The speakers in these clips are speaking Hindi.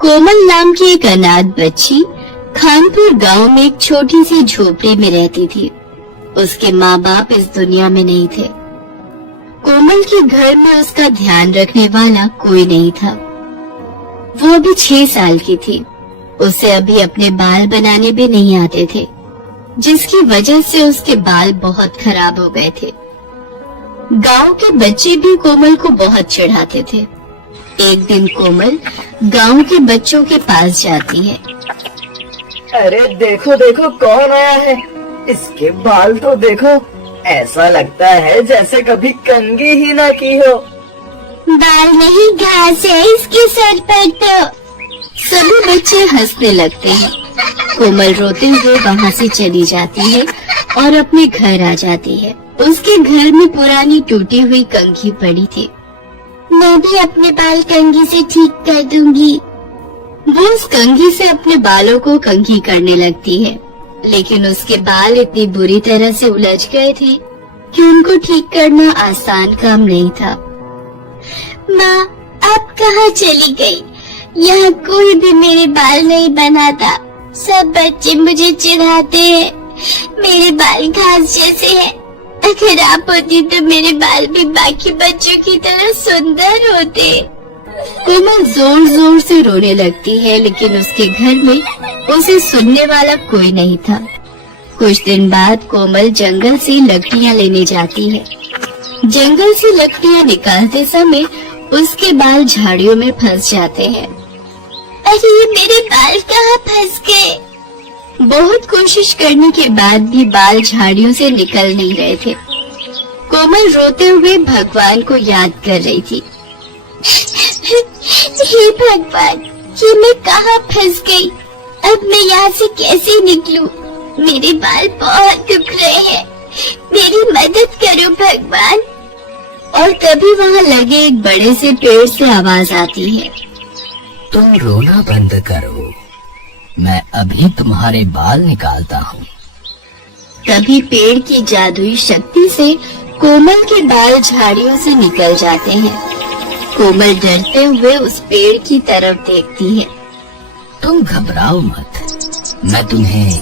कोमल नाम की एक अनाथ बच्ची खानपुर गांव में एक छोटी सी झोपड़ी में रहती थी। उसके माँ बाप इस दुनिया में नहीं थे। कोमल के घर में उसका ध्यान रखने वाला कोई नहीं था। वो अभी 6 साल की थी। उसे अभी अपने बाल बनाने भी नहीं आते थे, जिसकी वजह से उसके बाल बहुत खराब हो गए थे। गांव के बच्चे भी कोमल को बहुत चिढ़ाते थे। एक दिन कोमल गांव के बच्चों के पास जाती है। अरे देखो देखो कौन आया है, इसके बाल तो देखो, ऐसा लगता है जैसे कभी कंघी ही ना की हो। बाल नहीं, घास है इसके सर पर तो। सभी बच्चे हंसने लगते हैं। कोमल रोते हुए वहाँ से चली जाती है और अपने घर आ जाती है। उसके घर में पुरानी टूटी हुई कंघी पड़ी थी। मैं भी अपने बाल कंघी से ठीक कर दूंगी। वो उस कंघी से अपने बालों को कंघी करने लगती है, लेकिन उसके बाल इतनी बुरी तरह से उलझ गए थे कि उनको ठीक करना आसान काम नहीं था। माँ, आप कहाँ चली गई? यहाँ कोई भी मेरे बाल नहीं बनाता। सब बच्चे मुझे चिढ़ाते हैं। मेरे बाल घास जैसे हैं। अगर आप होती तो मेरे बाल भी बाकी बच्चों की तरह सुंदर होते। कोमल जोर जोर से रोने लगती है, लेकिन उसके घर में उसे सुनने वाला कोई नहीं था। कुछ दिन बाद कोमल जंगल से लकड़ियाँ लेने जाती है। जंगल से लकड़ियाँ निकालते समय उसके बाल झाड़ियों में फंस जाते हैं। अरे मेरे बाल कहाँ फंस गए? बहुत कोशिश करने के बाद भी बाल झाड़ियों से निकल नहीं रहे थे। कोमल रोते हुए भगवान को याद कर रही थी। हे भगवान, ये मैं कहाँ फंस गई? अब मैं यहाँ से कैसे निकलूं? मेरे बाल बहुत दुख रहे हैं। मेरी मदद करो भगवान। और तभी वहाँ लगे एक बड़े से पेड़ से आवाज आती है। तुम रोना बंद करो, मैं अभी तुम्हारे बाल निकालता हूँ। तभी पेड़ की जादुई शक्ति से कोमल के बाल झाड़ियों से निकल जाते हैं। कोमल डरते हुए उस पेड़ की तरफ देखती है। तुम घबराओ मत, मैं तुम्हें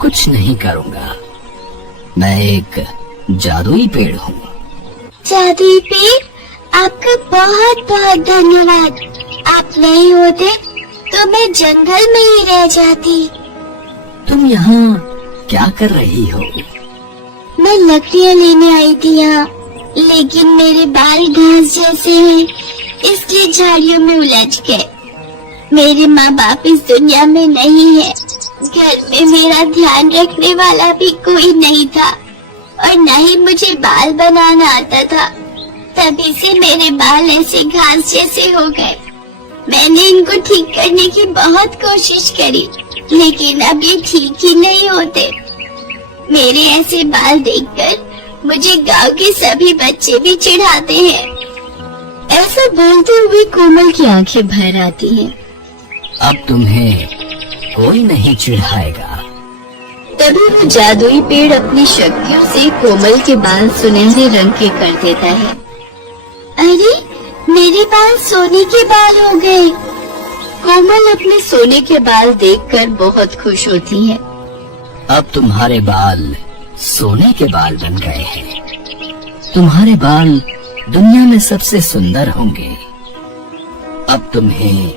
कुछ नहीं करूँगा। मैं एक जादुई पेड़ हूँ। जादुई पेड़? आपका बहुत बहुत धन्यवाद। आप नहीं होते तो मैं जंगल में ही रह जाती। तुम यहाँ क्या कर रही हो? मैं लकड़ियाँ लेने आई थी यहाँ, लेकिन मेरे बाल घास जैसे हैं, इसलिए झाड़ियों में उलझ गए। मेरे माँ बाप इस दुनिया में नहीं है। घर में मेरा ध्यान रखने वाला भी कोई नहीं था, और न ही मुझे बाल बनाना आता था। तभी से मेरे बाल ऐसे घास जैसे हो गए। मैंने इनको ठीक करने की बहुत कोशिश करी, लेकिन अब ये ठीक ही नहीं होते। मेरे ऐसे बाल देखकर मुझे गांव के सभी बच्चे भी चिढ़ाते हैं। ऐसा बोलते हुए कोमल की आंखें भर आती हैं। अब तुम्हें कोई नहीं चिढ़ाएगा। तभी वो जादुई पेड़ अपनी शक्तियों से कोमल के बाल सुनहरे रंग के कर देता है। अरे, मेरे बाल सोने के बाल हो गए। कोमल अपने सोने के बाल देखकर बहुत खुश होती है। अब तुम्हारे बाल सोने के बाल बन गए हैं। तुम्हारे बाल दुनिया में सबसे सुंदर होंगे। अब तुम्हें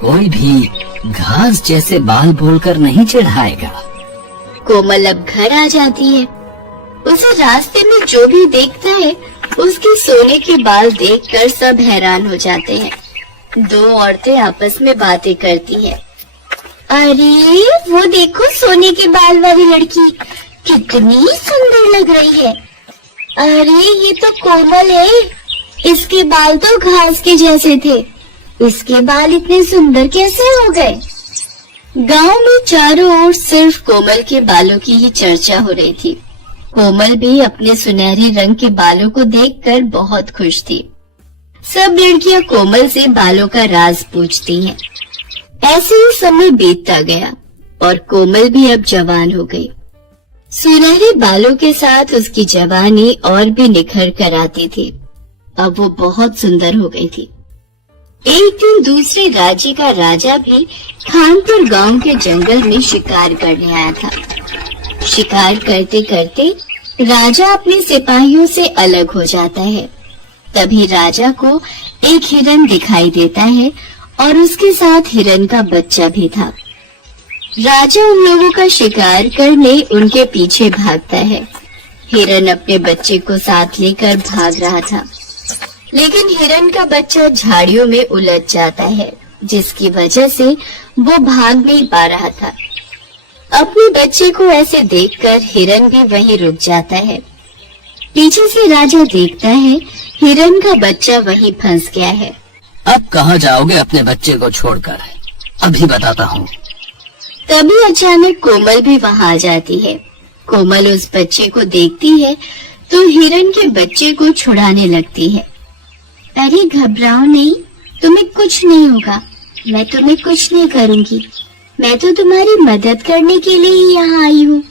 कोई भी घास जैसे बाल बोलकर नहीं चिढ़ाएगा। कोमल अब घर आ जाती है। उसे रास्ते में जो भी देखता है, उसके सोने के बाल देखकर सब हैरान हो जाते हैं। 2 औरतें आपस में बातें करती हैं। अरे वो देखो, सोने के बाल वाली लड़की कितनी सुंदर लग रही है। अरे ये तो कोमल है। इसके बाल तो घास के जैसे थे। इसके बाल इतने सुंदर कैसे हो गए? गांव में चारों ओर सिर्फ कोमल के बालों की ही चर्चा हो रही थी। कोमल भी अपने सुनहरे रंग के बालों को देखकर बहुत खुश थी। सब लड़कियां कोमल से बालों का राज पूछती हैं। ऐसे ही समय बीतता गया और कोमल भी अब जवान हो गई। सुनहरे बालों के साथ उसकी जवानी और भी निखर कर आती थी। अब वो बहुत सुंदर हो गई थी। एक दिन दूसरे राज्य का राजा भी खानपुर गांव के जंगल में शिकार करने आया था। शिकार करते करते राजा अपने सिपाहियों से अलग हो जाता है। तभी राजा को एक हिरन दिखाई देता है और उसके साथ हिरन का बच्चा भी था। राजा उन लोगों का शिकार करने उनके पीछे भागता है। हिरन अपने बच्चे को साथ लेकर भाग रहा था, लेकिन हिरन का बच्चा झाड़ियों में उलझ जाता है, जिसकी वजह से वो भाग नहीं पा रहा था। अपने बच्चे को ऐसे देखकर हिरन भी वहीं रुक जाता है। पीछे से राजा देखता है हिरन का बच्चा वहीं फंस गया है। अब कहाँ जाओगे अपने बच्चे को छोड़कर? अभी बताता हूँ। तभी अचानक कोमल भी वहां आ जाती है। कोमल उस बच्चे को देखती है तो हिरन के बच्चे को छुड़ाने लगती है। अरे घबराओ नहीं, तुम्हें कुछ नहीं होगा, मैं तुम्हें कुछ नहीं करूंगी, मैं तो तुम्हारी मदद करने के लिए ही यहाँ आई हूँ।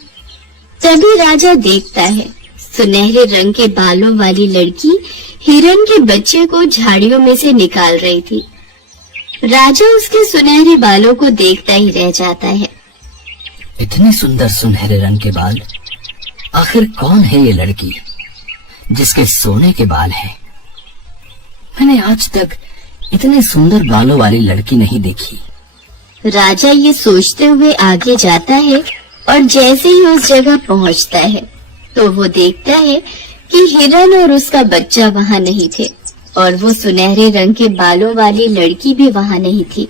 तभी राजा देखता है सुनहरे रंग के बालों वाली लड़की हिरन के बच्चे को झाड़ियों में से निकाल रही थी। राजा उसके सुनहरे बालों को देखता ही रह जाता है। इतने सुंदर सुनहरे रंग के बाल, आखिर कौन है ये लड़की जिसके सोने के बाल हैं? मैंने आज तक इतने सुंदर बालों वाली लड़की नहीं देखी। राजा ये सोचते हुए आगे जाता है और जैसे ही उस जगह पहुंचता है तो वो देखता है कि हिरन और उसका बच्चा वहां नहीं थे और वो सुनहरे रंग के बालों वाली लड़की भी वहां नहीं थी।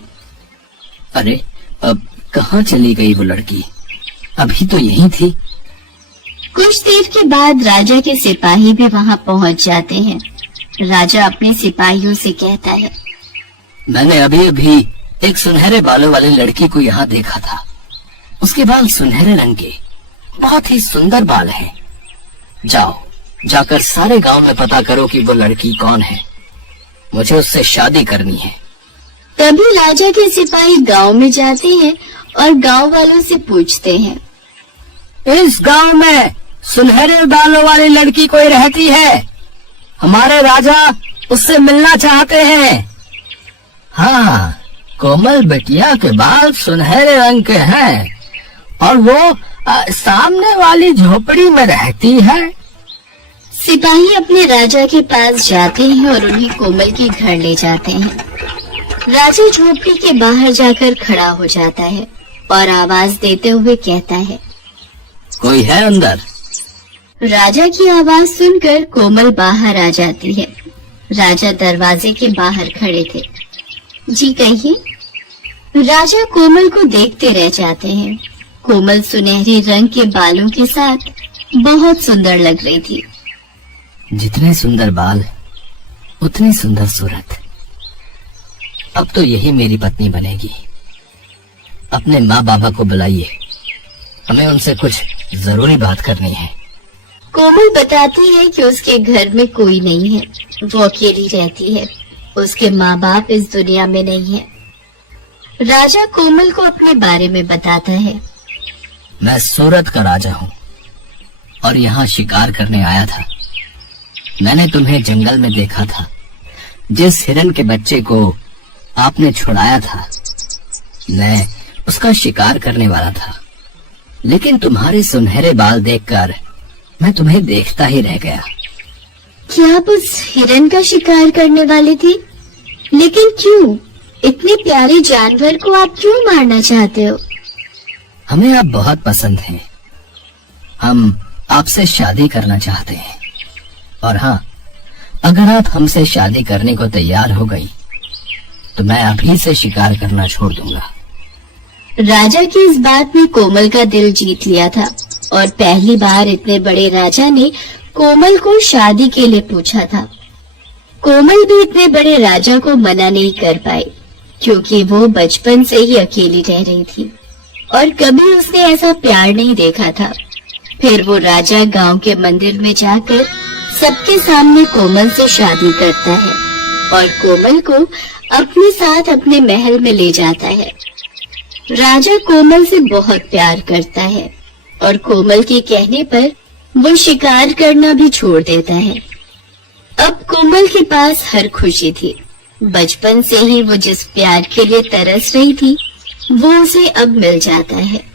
अरे अब कहाँ चली गई वो लड़की? अभी तो यहीं थी। कुछ देर के बाद राजा के सिपाही भी वहां पहुंच जाते हैं। राजा अपने सिपाहियों से कहता है, मैंने अभी अभी एक सुनहरे बालों वाली लड़की को यहाँ देखा था। उसके बाल सुनहरे रंग के, बहुत ही सुंदर बाल हैं। जाओ, जाकर सारे गांव में पता करो कि वो लड़की कौन है। मुझे उससे शादी करनी है। तभी राजा के सिपाही गांव में जाते हैं और गांव वालों से पूछते हैं, इस गांव में सुनहरे बालों वाली लड़की कोई रहती है? हमारे राजा उससे मिलना चाहते हैं। हाँ, कोमल बिटिया के बाल सुनहरे रंग के हैं और वो सामने वाली झोपड़ी में रहती है। सिपाही अपने राजा के पास जाते हैं और उन्हें कोमल के घर ले जाते हैं। राजा झोपड़ी के बाहर जाकर खड़ा हो जाता है और आवाज देते हुए कहता है, कोई है अंदर? राजा की आवाज सुनकर कोमल बाहर आ जाती है। राजा दरवाजे के बाहर खड़े थे। जी कहिए। राजा कोमल को देखते रह जाते हैं। कोमल सुनहरे रंग के बालों के साथ बहुत सुंदर लग रही थी। जितने सुंदर बाल उतनी सुंदर सूरत। अब तो यही मेरी पत्नी बनेगी। अपने माँ बाबा को बुलाइए, हमें उनसे कुछ जरूरी बात करनी है। कोमल बताती है कि उसके घर में कोई नहीं है, वो अकेली रहती है। उसके माँ बाप इस दुनिया में नहीं है। राजा कोमल को अपने बारे में बताता है। मैं सूरत का राजा हूँ और यहाँ शिकार करने आया था। मैंने तुम्हें जंगल में देखा था। जिस हिरन के बच्चे को आपने छुड़ाया था, मैं उसका शिकार करने वाला था, लेकिन तुम्हारे सुनहरे बाल देखकर मैं तुम्हें देखता ही रह गया। क्या आप उस हिरन का शिकार करने वाले थे? लेकिन क्यों? इतने प्यारे जानवर को आप क्यों मारना चाहते हो? हमें आप बहुत पसंद हैं। हम आपसे शादी करना चाहते हैं। और हाँ, अगर आप हमसे शादी करने को तैयार हो गई तो मैं अभी से शिकार करना छोड़ दूंगा। राजा की इस बात ने कोमल का दिल जीत लिया था और पहली बार इतने बड़े राजा ने कोमल को शादी के लिए पूछा था। कोमल भी इतने बड़े राजा को मना नहीं कर पाई, क्योंकि वो बचपन से ही अकेली रह रही थी और कभी उसने ऐसा प्यार नहीं देखा था। फिर वो राजा गांव के मंदिर में जाकर सबके सामने कोमल से शादी करता है और कोमल को अपने साथ अपने महल में ले जाता है। राजा कोमल से बहुत प्यार करता है और कोमल के कहने पर वो शिकार करना भी छोड़ देता है। अब कोमल के पास हर खुशी थी। बचपन से ही वो जिस प्यार के लिए तरस रही थी वो उसे अब मिल जाता है।